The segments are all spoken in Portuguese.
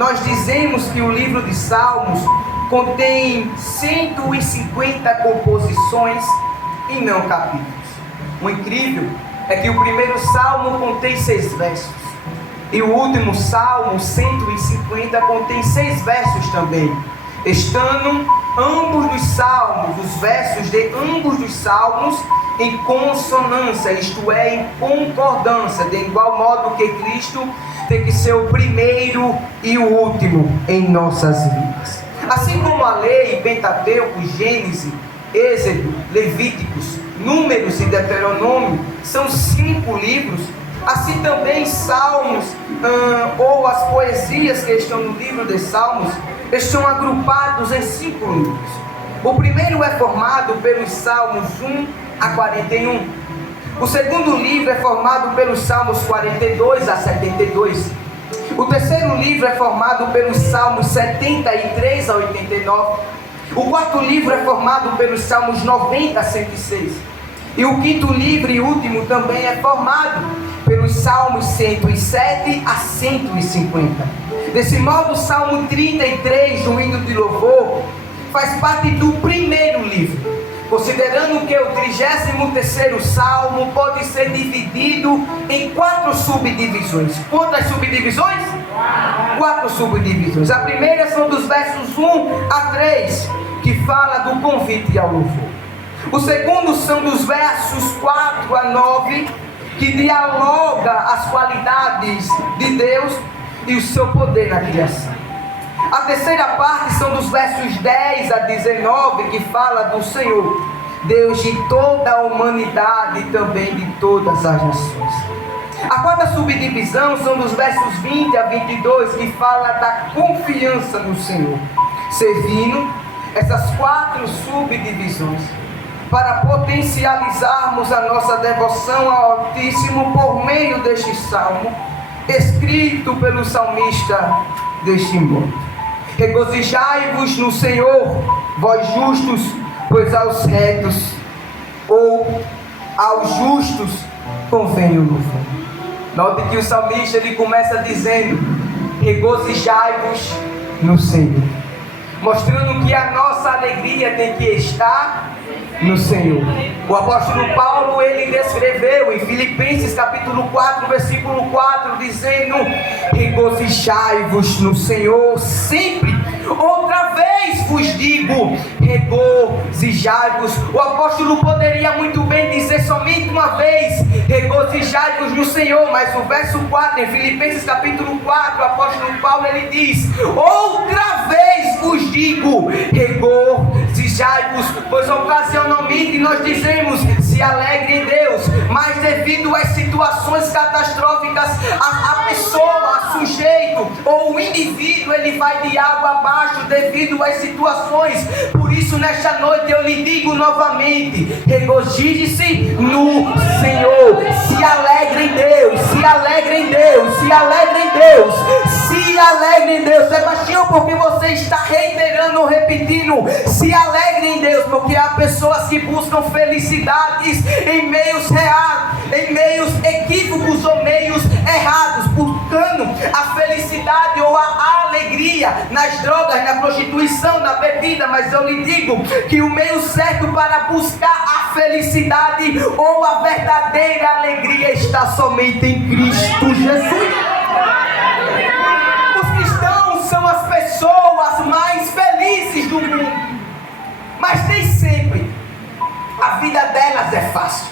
nós dizemos que o livro de Salmos contém 150 composições e não capítulos. O incrível é que o primeiro salmo contém 6 versos e o último salmo, 150, contém 6 versos também, estando ambos os salmos, os versos de ambos os salmos em consonância, isto é, em concordância, de igual modo que Cristo tem que ser o primeiro e o último em nossas vidas. Assim como a lei, Pentateuco, Gênesis, Êxodo, Levíticos, Números e Deuteronômio são 5 livros, assim também Salmos ou as poesias que estão no livro de Salmos estão agrupados em 5 livros. O primeiro é formado pelos Salmos 1 a 41. O segundo livro é formado pelos Salmos 42 a 72. O terceiro livro é formado pelos Salmos 73 a 89. O quarto livro é formado pelos Salmos 90 a 106. E o quinto livro e último também é formado pelos Salmos 107 a 150. Desse modo, o Salmo 33 do hino de louvor faz parte do primeiro livro, considerando que o 33º Salmo pode ser dividido em 4 subdivisões. Quantas subdivisões? 4 subdivisões. A primeira são dos versos 1 a 3, que fala do convite ao louvor. O segundo são dos versos 4 a 9, que dialoga as qualidades de Deus e o seu poder na criação. A terceira parte são dos versos 10 a 19, que fala do Senhor, Deus de toda a humanidade e também de todas as nações. A quarta subdivisão são dos versos 20 a 22, que fala da confiança no Senhor. Servindo essas 4 subdivisões para potencializarmos a nossa devoção ao Altíssimo por meio deste salmo, escrito pelo salmista deste modo: regozijai-vos no Senhor, vós justos, pois aos retos ou aos justos convém o louvor. Note que o salmista ele começa dizendo: regozijai-vos no Senhor, mostrando que a nossa alegria tem que estar no Senhor. O apóstolo Paulo ele descreveu em Filipenses capítulo 4 versículo 4, dizendo: regozijai-vos no Senhor sempre. Outra vez vos digo, regozijai-vos. O apóstolo poderia muito bem dizer somente uma vez, regozijai-vos no Senhor, mas o verso 4 em Filipenses capítulo 4, o apóstolo Paulo ele diz: outra vez vos digo, regozijai-vos, pois ocasionalmente nós dizemos se alegre em Deus, mas devido às situações catastróficas, a pessoa, a sujeito ou o indivíduo, ele vai de água abaixo devido às situações. Por isso nesta noite eu lhe digo novamente: regozije-se no Senhor, se alegre em Deus, se alegre em Deus, se alegre em Deus, se alegre em Deus. Sebastião, porque você está reiterando ou repetindo se alegre em Deus? Porque há pessoas que buscam felicidades em meios reais, em meios equívocos ou meios errados, buscando a felicidade ou a alegria nas drogas, na prostituição, na bebida. Mas eu lhe digo que o meio certo para buscar a felicidade ou a verdadeira alegria está somente em Cristo Jesus. Os cristãos são as pessoas mais felizes do mundo, mas nem sempre a vida delas é fácil.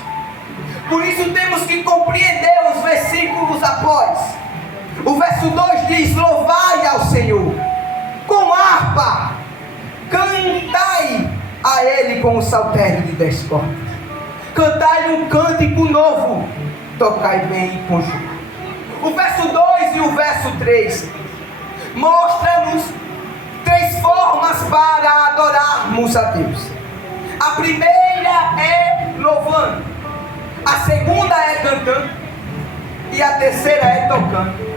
Por isso temos que compreender os versículos após. O verso 2 diz: louvai ao Senhor com harpa, cantai a Ele com o saltério de 10 cordas, cantai um cântico novo, tocai bem com júbilo. O verso 2 e o verso 3 mostram-nos 3 formas para adorarmos a Deus. A primeira é louvando, a segunda é cantando e a terceira é tocando.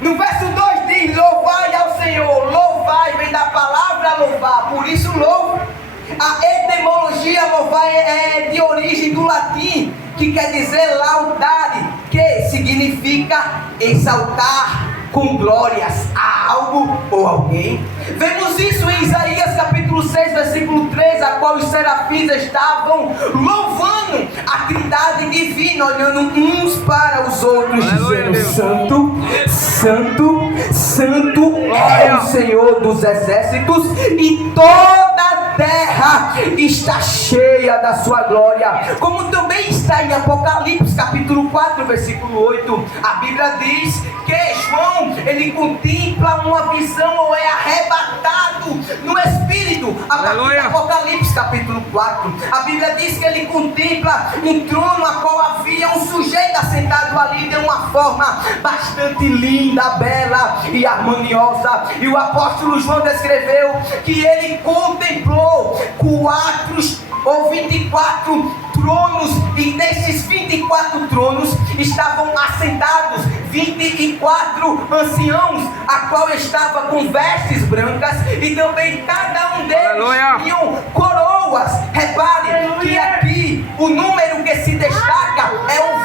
No verso 2 diz: louvai ao Senhor. Louvai vem da palavra louvar, por isso louvo. A etimologia louvar é de origem do latim, que quer dizer laudare, que significa exaltar com glórias a algo ou alguém. Vemos isso em Isaías capítulo 6, versículo 3, a qual os serafins estavam louvando a Trindade divina, olhando uns para os outros, dizendo: Santo, Santo, Santo é o Senhor dos exércitos, e toda a terra está cheia da sua glória. Como também está em Apocalipse capítulo 4, versículo 8, a Bíblia diz que João, ele contempla uma visão ou é arrebatado no Espírito. A partir de Apocalipse capítulo 4, a Bíblia diz que ele contempla um trono a qual havia um sujeito assentado ali de uma forma bastante linda, bela e harmoniosa. E o apóstolo João descreveu que ele contemplou 24 tronos, e desses 24 tronos estavam assentados 24 anciãos, a qual estava com vestes brancas, e também cada um deles tinham coroas. Repare que aqui o número que se destaca é o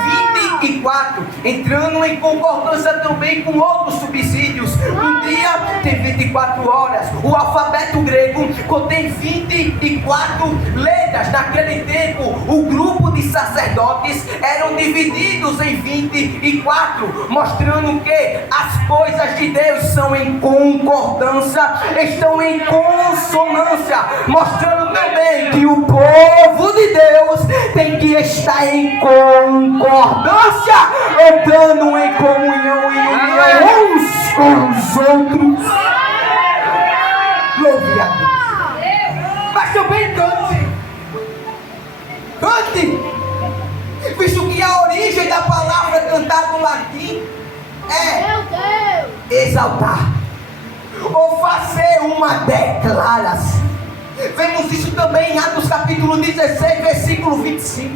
24, entrando em concordância também com outros subsídios. Um dia tem 24 horas. O alfabeto grego contém 24 letras. Naquele tempo, o grupo de sacerdotes eram divididos em 24, mostrando que as coisas de Deus são em concordância, estão em consonância, mostrando também que o povo de Deus tem que estar em concordância, andando em comunhão e união uns com os outros. Louve a Deus. Mas também cante, visto que a origem da palavra cantar no latim é exaltar ou fazer uma declaração. Vemos isso também em Atos capítulo 16, versículo 25.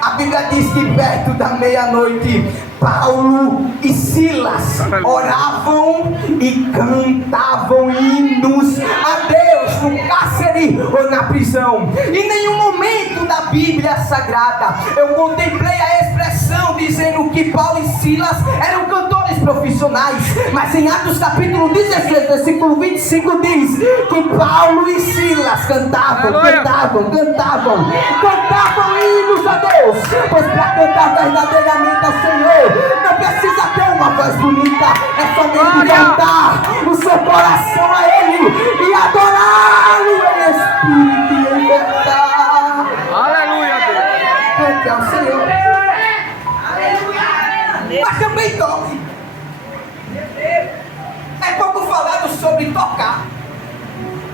A Bíblia diz que perto da meia-noite, Paulo e Silas oravam e cantavam hinos a Deus no cárcere ou na prisão. Em nenhum momento da Bíblia Sagrada eu contemplei a expressão dizendo que Paulo e Silas eram cantores profissionais, mas em Atos capítulo 16, versículo 25 diz que Paulo e Silas cantavam hinos a Deus. Pois para cantar verdadeiramente ao Senhor não precisa ter uma voz bonita, é somente cantar o seu coração a Ele e adorá-lo em espírito e em verdade. Aleluia, Deus. Cante ao Senhor. Aleluia. Mas também toque. É pouco falado sobre tocar.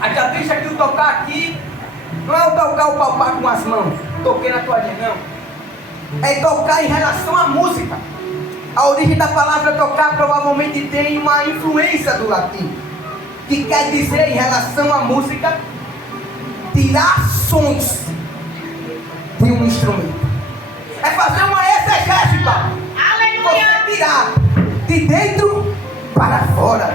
A gente já deixa que o tocar aqui não é o tocar o palpar com as mãos, toquei na toalhinha, não. É tocar em relação à música. A origem da palavra tocar provavelmente tem uma influência do latim, que quer dizer, em relação à música, tirar sons de um instrumento. É fazer uma exegese, você tirar de dentro para fora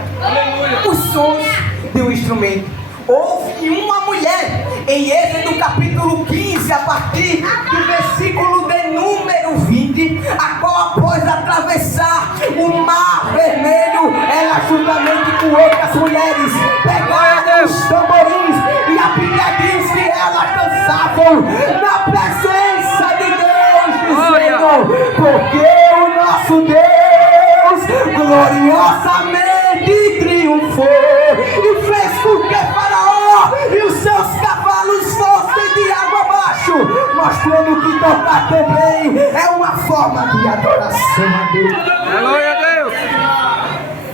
os sons de um instrumento. Houve uma mulher em Êxodo capítulo 15, a partir do versículo de número 20, a qual após atravessar o mar vermelho, ela juntamente com outras mulheres pegaram os tamborins, e a Bíblia diz que elas dançavam na presença de Deus, dizendo: porque o nosso Deus gloriosamente triunfou e fez com que Faraó e os seus cavalos fossem de água abaixo, mostrando que tocar também é uma forma de adoração a Deus. Glória a Deus.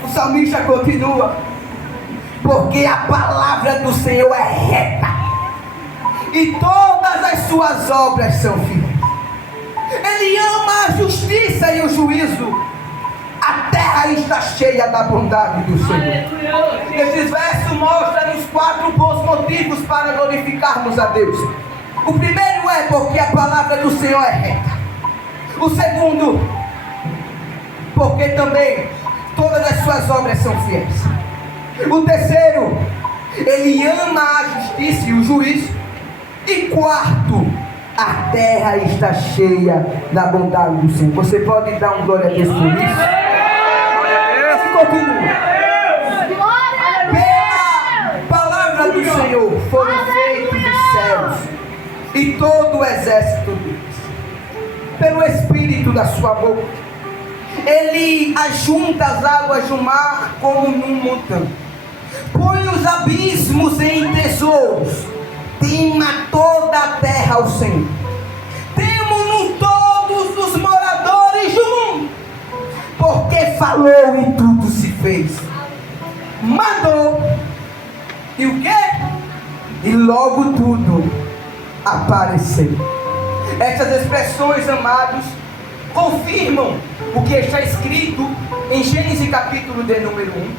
O salmista continua: porque a palavra do Senhor é reta e todas as suas obras são fiéis. Ele ama a justiça e o juízo. A terra está cheia da bondade do Senhor. Esses versos mostram-nos 4 bons motivos para glorificarmos a Deus. O primeiro é porque a palavra do Senhor é reta. O segundo, porque também todas as suas obras são fiéis. O terceiro, Ele ama a justiça e o juízo. E quarto, a terra está cheia da bondade do Senhor. Você pode dar um glória a Deus por isso? Continua. exército deles, pelo Espírito da sua boca. Ele ajunta as águas do mar como num montão, põe os abismos em tesouros, tema toda a terra ao Senhor. Temo-no todos os moradores do mundo, porque falou e tudo se fez. Mandou, e o quê? E logo tudo apareceu. Essas expressões, amados, confirmam o que está escrito em Gênesis capítulo de número 1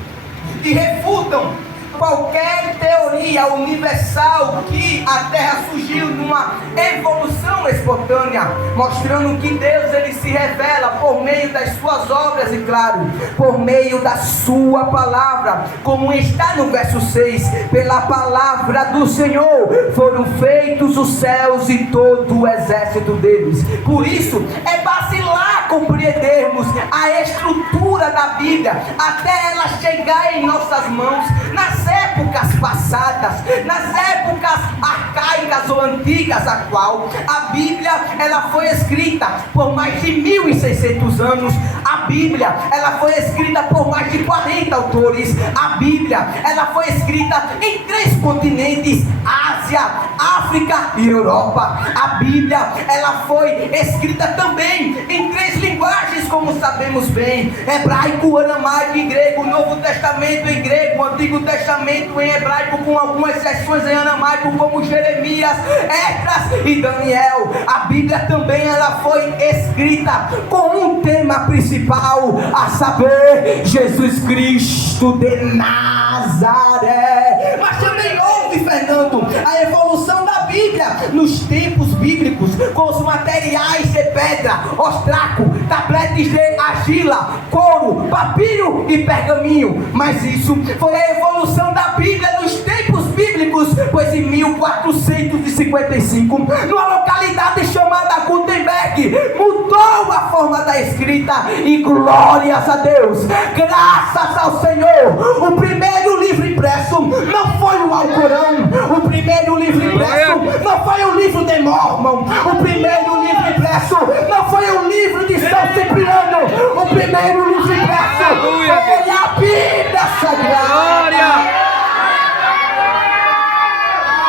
e refutam qualquer teoria universal que a Terra surgiu numa evolução espontânea, mostrando que Deus ele se revela por meio das suas obras e, claro, por meio da sua palavra, como está no verso 6, pela palavra do Senhor foram feitos os céus e todo o exército deles. Por isso é basilar compreendermos a estrutura da Bíblia até ela chegar em nossas mãos nas épocas passadas, nas épocas arcaicas ou antigas, a qual a Bíblia ela foi escrita por mais de 1600 anos. A Bíblia ela foi escrita por mais de 40 autores. A Bíblia ela foi escrita em 3 continentes: Ásia, África e Europa. A Bíblia ela foi escrita também em 3 linguagens, como sabemos bem: hebraico, aramaico e grego. O Novo Testamento em grego, o Antigo Testamento em hebraico, com algumas seções em aramaico, como Jeremias, Esdras e Daniel. A Bíblia também ela foi escrita com um tema principal, a saber, Jesus Cristo de Nazaré. Mas também houve, Fernando, a evolução da Bíblia nos tempos bíblicos, com os materiais de pedra, ostraco, tabletes de argila, couro, papiro e pergaminho. Mas isso foi a evolução da Bíblia nos tempos bíblicos, pois em 1455, numa localidade chamada Gutenberg, mudou a forma da escrita, e glórias a Deus, graças ao Senhor, o primeiro livro impresso não foi o Alcorão, o primeiro livro impresso não foi o livro de Mormon, o primeiro livro impresso não foi o livro de São Cipriano, o primeiro livro impresso foi a Bíblia Sagrada,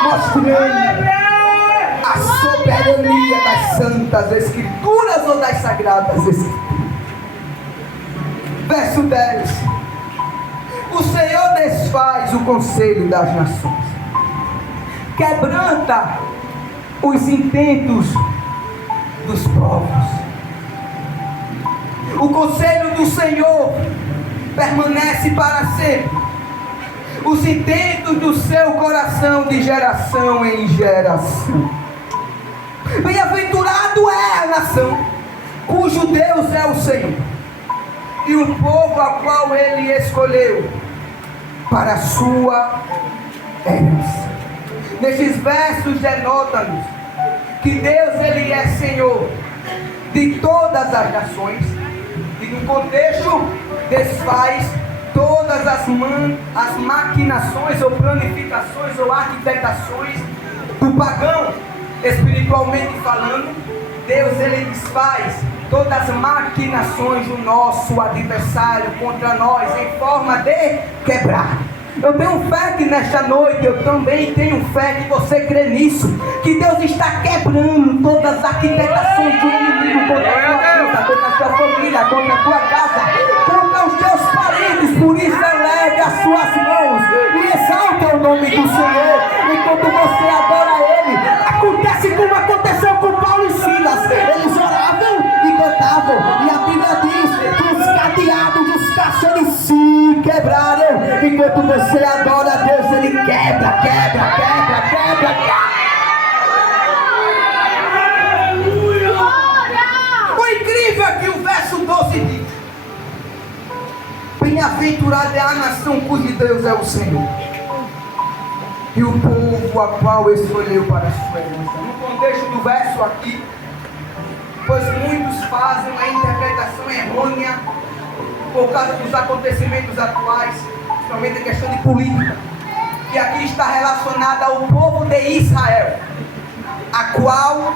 mostrando a soberania das Santas Escrituras ou das Sagradas Escrituras. Verso 10: o Senhor desfaz o conselho das nações, quebranta os intentos dos povos. O conselho do Senhor permanece para sempre, os intentos do seu coração de geração em geração. Bem-aventurado é a nação cujo Deus é o Senhor, e o povo a qual ele escolheu para a sua herança. Nestes versos denota-nos que Deus ele é Senhor de todas as nações, e no contexto desfaz todas as maquinações ou planificações ou arquitetações do pagão. Espiritualmente falando, Deus ele desfaz todas as maquinações do nosso adversário contra nós em forma de quebrar. Eu tenho fé que nesta noite, eu também tenho fé que você crê nisso, que Deus está quebrando todas as arquitetações do inimigo contra a tua vida, contra a tua família, contra a tua casa, contra os teus parentes. Por isso eleve as suas mãos e exalta o nome do Senhor enquanto você adora Ele. Acontece como aconteceu com Paulo e Silas. Eles oravam e cantavam, e a Bíblia diz que os cadeados dos cárceres se quebraram. Enquanto você adora a Deus, Ele quebra. O incrível é que o verso 12 diz: bem-aventurada é a nação cujo Deus é o Senhor, e o povo a qual escolheu para a sua herança. No contexto do verso aqui, pois muitos fazem uma interpretação errônea por causa dos acontecimentos atuais, principalmente a questão de política, que aqui está relacionada ao povo de Israel, a qual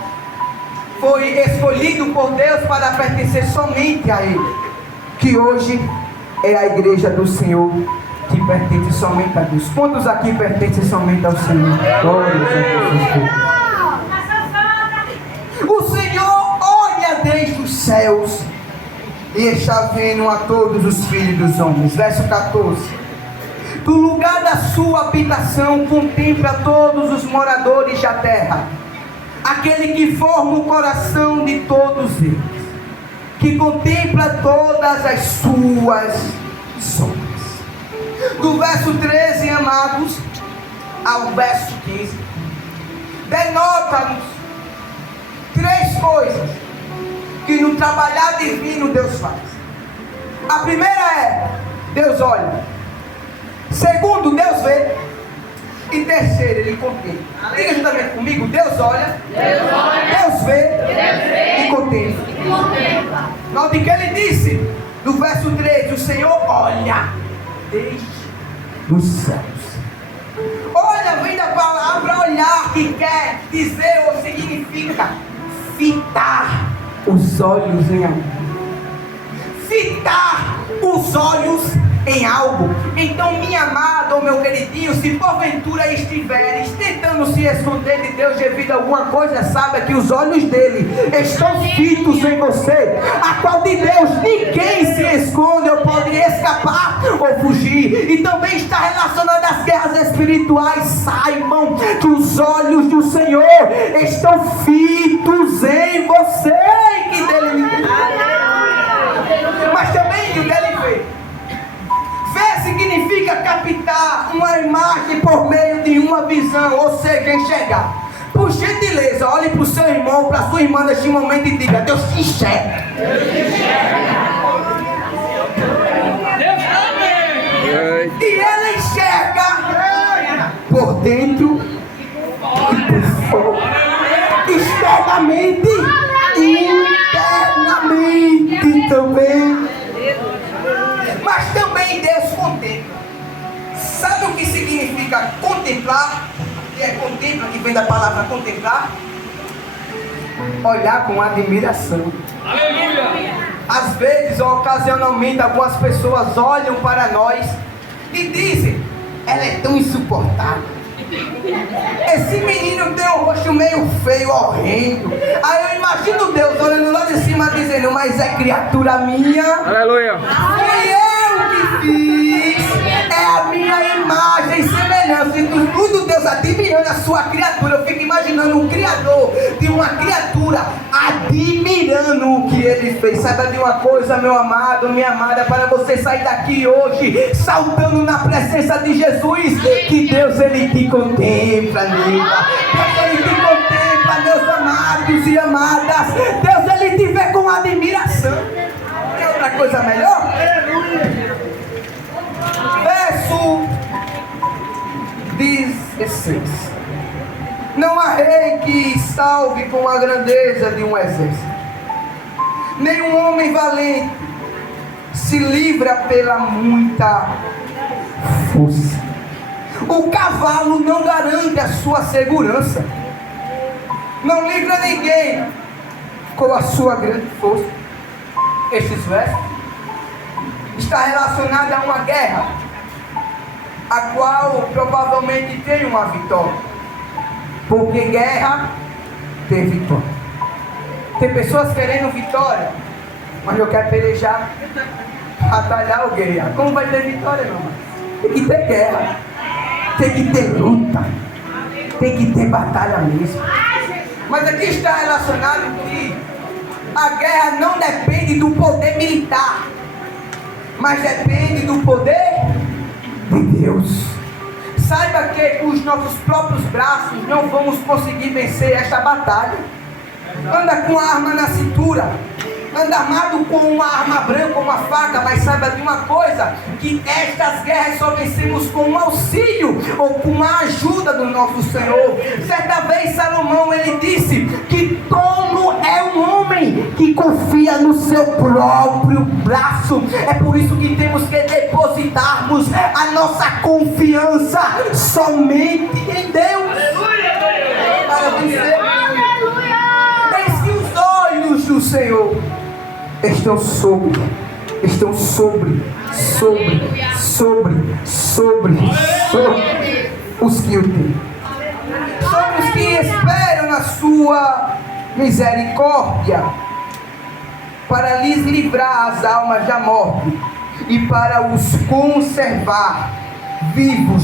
foi escolhido por Deus para pertencer somente a Ele, que hoje é a igreja do Senhor, que pertence somente a Deus. Quantos aqui pertencem somente ao Senhor? Glória a Deus. O Senhor olha desde os céus e está vendo a todos os filhos dos homens. Verso 14. Do lugar da sua habitação contempla todos os moradores da terra, aquele que forma o coração de todos eles, que contempla todas as suas sombras. Do verso 13, amados, ao verso 15, denota-nos 3 coisas que no trabalhar divino Deus faz. A primeira é: Deus olha. Segundo, Deus vê. E terceiro, Ele contempla. Diga juntamente comigo: Deus olha, Deus vê, e contempla. Note que Ele disse no verso 13: o Senhor olha desde os céus. Olha, vem da palavra olhar, que quer dizer ou significa fitar os olhos em algo. Fitar os olhos em algo. Então, minha amada ou meu queridinho, se porventura estiveres tentando se esconder de Deus devido a alguma coisa, saiba que os olhos dele estão fitos em você, a qual de Deus ninguém se esconde ou pode escapar ou fugir. E também está relacionado às guerras espirituais. Saibam que os olhos do Senhor estão fitos em você, e que dele mas também o dele vê. Ver significa captar uma imagem por meio de uma visão, ou seja, enxergar. Por gentileza, olhe para o seu irmão, para a sua irmã neste momento e diga: Deus te enxerga. E ela enxerga por dentro e por fora, externamente e internamente também. Mas também Deus contempla. Sabe o que significa contemplar? Que é contempla, que vem da palavra contemplar? Olhar com admiração. Aleluia! Às vezes, ou ocasionalmente, algumas pessoas olham para nós e dizem: ela é tão insuportável. Esse menino tem um rosto meio feio, horrendo. Aí eu imagino Deus olhando lá de cima dizendo: mas é criatura minha. Aleluia. Fui eu que fiz. É a minha imagem e semelhança. E tudo Deus admirando a sua criatura. Eu fico imaginando um criador de uma criatura admirando o que ele fez. Saiba de uma coisa, meu amado, minha amada, para você sair daqui hoje saltando na presença de Jesus, que Deus ele te contempla, nega. Deus ele te contempla, meus amados e amadas. Deus ele te vê com admiração. Tem outra coisa melhor? Verso 16. Não há rei que salve com a grandeza de um exército, nenhum homem valente se livra pela muita força. O cavalo não garante a sua segurança, não livra ninguém com a sua grande força. Estes versos está relacionado a uma guerra, a qual provavelmente tem uma vitória. Porque guerra tem vitória. Tem pessoas querendo vitória, mas eu quero pelejar, batalhar ou guerrear. Como vai ter vitória, meu irmão? Tem que ter guerra, tem que ter luta, tem que ter batalha mesmo. Mas aqui está relacionado que a guerra não depende do poder militar, mas depende do poder de Deus. Saiba que com os nossos próprios braços não vamos conseguir vencer esta batalha. Anda com a arma na cintura, anda armado com uma arma branca, uma faca, mas saiba de uma coisa, que estas guerras só vencemos com o auxílio ou com a ajuda do nosso Senhor. Certa vez Salomão ele disse que tolo é um homem que confia no seu próprio braço. É por isso que temos que depositarmos a nossa confiança somente em Deus para vencer. Senhor estão sobre os que o têm, sobre os que esperam na sua misericórdia, para lhes livrar as almas da morte e para os conservar vivos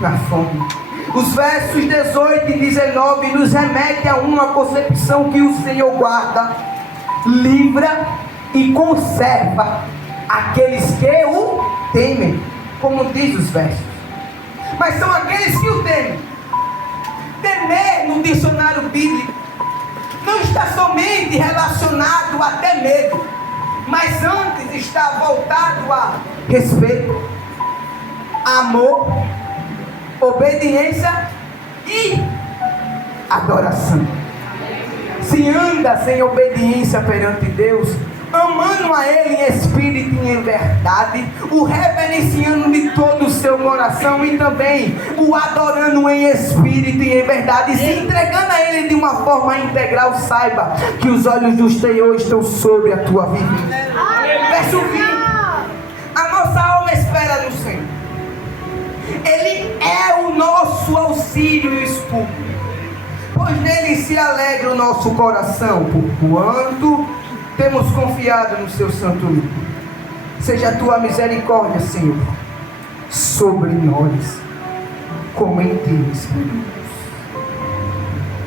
na fome. Os versos 18 e 19 nos remetem a uma concepção que o Senhor guarda, livra e conserva aqueles que o temem, como diz os versos. Mas são aqueles que o temem. Temer no dicionário bíblico não está somente relacionado a ter medo, mas antes está voltado a respeito, amor, obediência e adoração. Se anda sem obediência perante Deus, amando a Ele em espírito e em verdade, o reverenciando de todo o seu coração e também o adorando em espírito e em verdade, se entregando a Ele de uma forma integral, saiba que os olhos do Senhor estão sobre a tua vida. Verso 20: a nossa alma espera no Senhor, Ele é o nosso auxílio e escudo, pois nele se alegra o nosso coração, porquanto temos confiado no seu santo nome. Seja a tua misericórdia, Senhor, sobre nós, como em ti esperamos.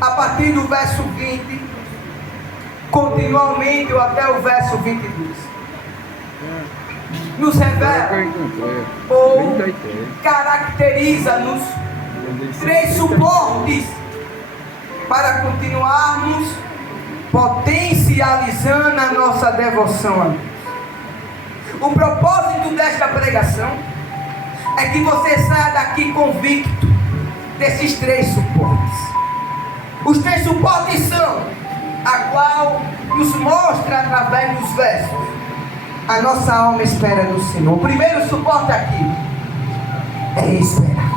A partir do verso 20, continuamente ou até o verso 22, nos revela ou caracteriza-nos três suportes para continuarmos potencializando a nossa devoção a Deus. O propósito desta pregação é que você saia daqui convicto desses três suportes. Os três suportes são a qual nos mostra através dos versos. A nossa alma espera no Senhor. O primeiro suporte aqui é esperar.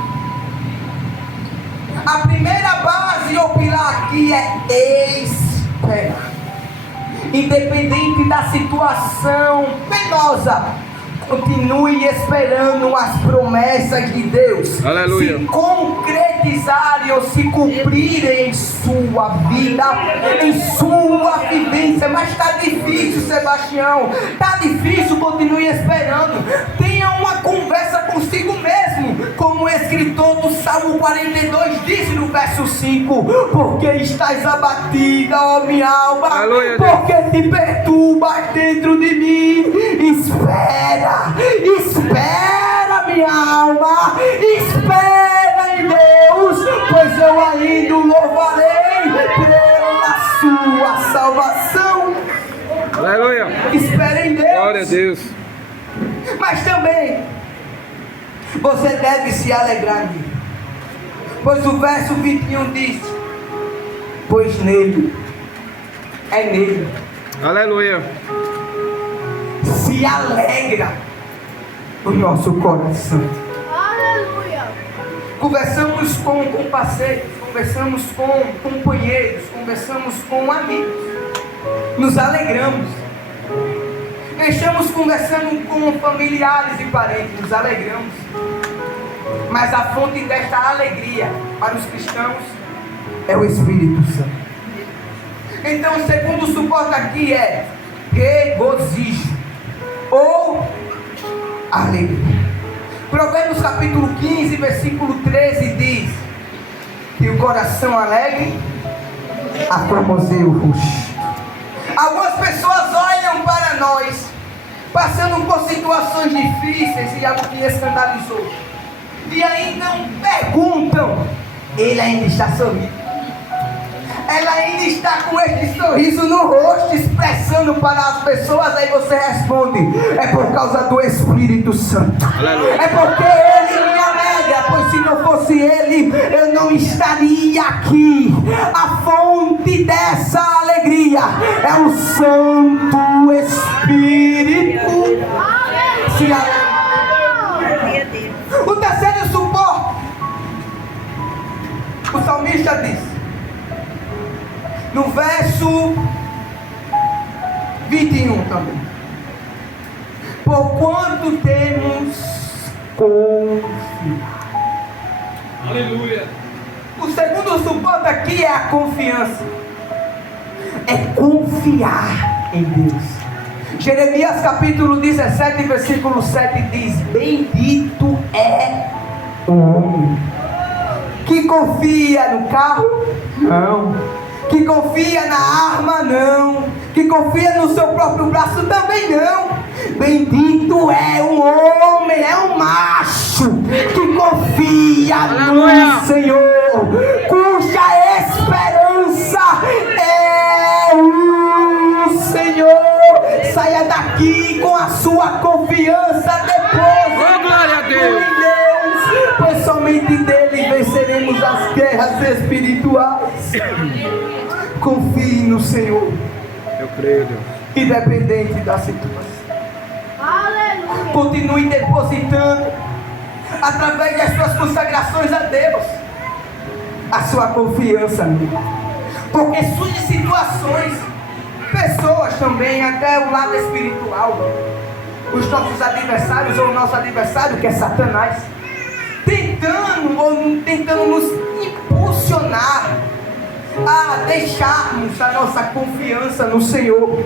A primeira base ou pilar aqui é esperar. Independente da situação penosa, continue esperando as promessas de Deus. Aleluia. Se concretizarem ou se cumprirem em sua vida, em sua vivência. Mas está difícil, Sebastião, está difícil, continue esperando. Tenha uma conversa consigo mesmo, como o escritor do Salmo 42 disse no verso 5: porque estás abatida, ó minha alma, Aleluia, porque te perturbas dentro de mim. Espera minha alma, espera em Deus, pois eu ainda o louvarei pela sua salvação. Aleluia. Espera em Deus. Glória a Deus. Mas também você deve se alegrar nele, pois o verso 21 diz: pois nele, é nele, Aleluia. se alegra o nosso coração. Aleluia. Conversamos com parceiros, conversamos com companheiros, conversamos com amigos, nos alegramos. Estamos conversando com familiares e parentes, nos alegramos. Mas a fonte desta alegria para os cristãos é o Espírito Santo. Então o segundo suporte aqui é regozijo ou alegria. Provérbios capítulo 15, versículo 13 diz que o coração alegre aformoseia o rosto. Algumas pessoas olham para nós passando por situações difíceis e algo que escandalizou, e ainda perguntam: ele ainda está sorrindo? Ela ainda está com esse sorriso no rosto, expressando para as pessoas. Aí você responde: é por causa do Espírito Santo. Aleluia. É porque Ele me alegra, pois se não fosse Ele, eu não estaria aqui. A fonte dessa alegria é o Santo Espírito. Se alegra. O terceiro suporte, o salmista diz no verso 21 também. Porquanto temos confiança. Aleluia. O segundo suporte aqui é a confiança. É confiar em Deus. Jeremias capítulo 17, versículo 7 diz: bendito é o homem que confia no carro? Não. Que confia na arma? Não. Que confia no seu próprio braço? Também não. Bendito é um homem, é um macho que confia no Senhor, cuja esperança é o Senhor. Saia daqui com a sua confiança depois. Oh, glória a Deus. Em Deus, pois somente dele venceremos as guerras espirituais. Confie no Senhor. Eu creio, Deus. Independente da situação. Aleluia. Continue depositando através das suas consagrações a Deus a sua confiança nele. Porque surgem situações, pessoas também, até o lado espiritual, os nossos adversários ou o nosso adversário, que é Satanás, tentando nos impulsionar a deixarmos a nossa confiança no Senhor.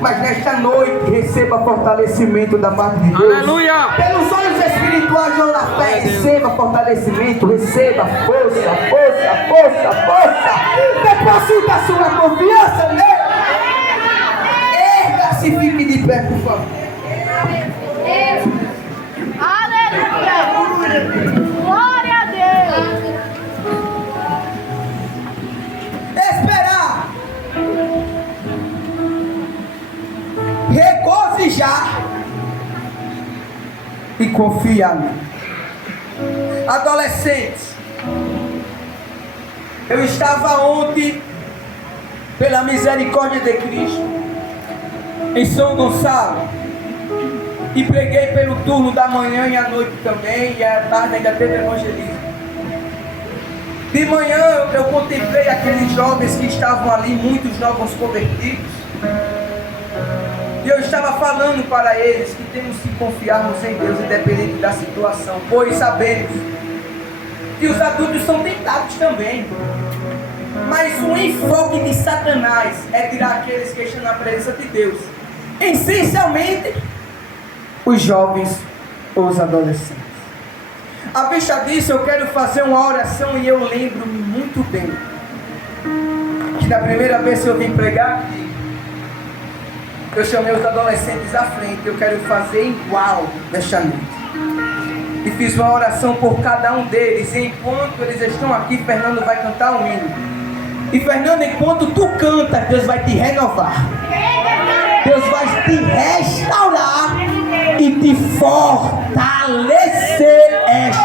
Mas nesta noite receba fortalecimento da parte de Deus. Aleluia. Pelos olhos espirituais ou da fé, receba fortalecimento, receba força. Deposita a sua confiança nele. Erga-se e fique de pé, por favor. Aleluia. Glória a Deus. Esperar, regozijar e confiar. Adolescentes, eu estava ontem, pela misericórdia de Cristo, em São Gonçalo, e preguei pelo turno da manhã e à noite também, e à tarde ainda teve evangelismo. De manhã eu contemplei aqueles jovens que estavam ali, muitos novos convertidos, e eu estava falando para eles que temos que confiarmos em Deus independente da situação, pois sabemos que os adultos são tentados também, mas o enfoque de Satanás é tirar aqueles que estão na presença de Deus, essencialmente os jovens ou os adolescentes. À vista disso, eu quero fazer uma oração e eu lembro-me muito bem que da primeira vez que eu vim pregar aqui, eu chamei os adolescentes à frente. Eu quero fazer igual nesta noite. E fiz uma oração por cada um deles. E enquanto eles estão aqui, Fernando vai cantar um hino. E Fernando, enquanto tu canta, Deus vai te renovar. Deus vai te restaurar e te fortalecer esta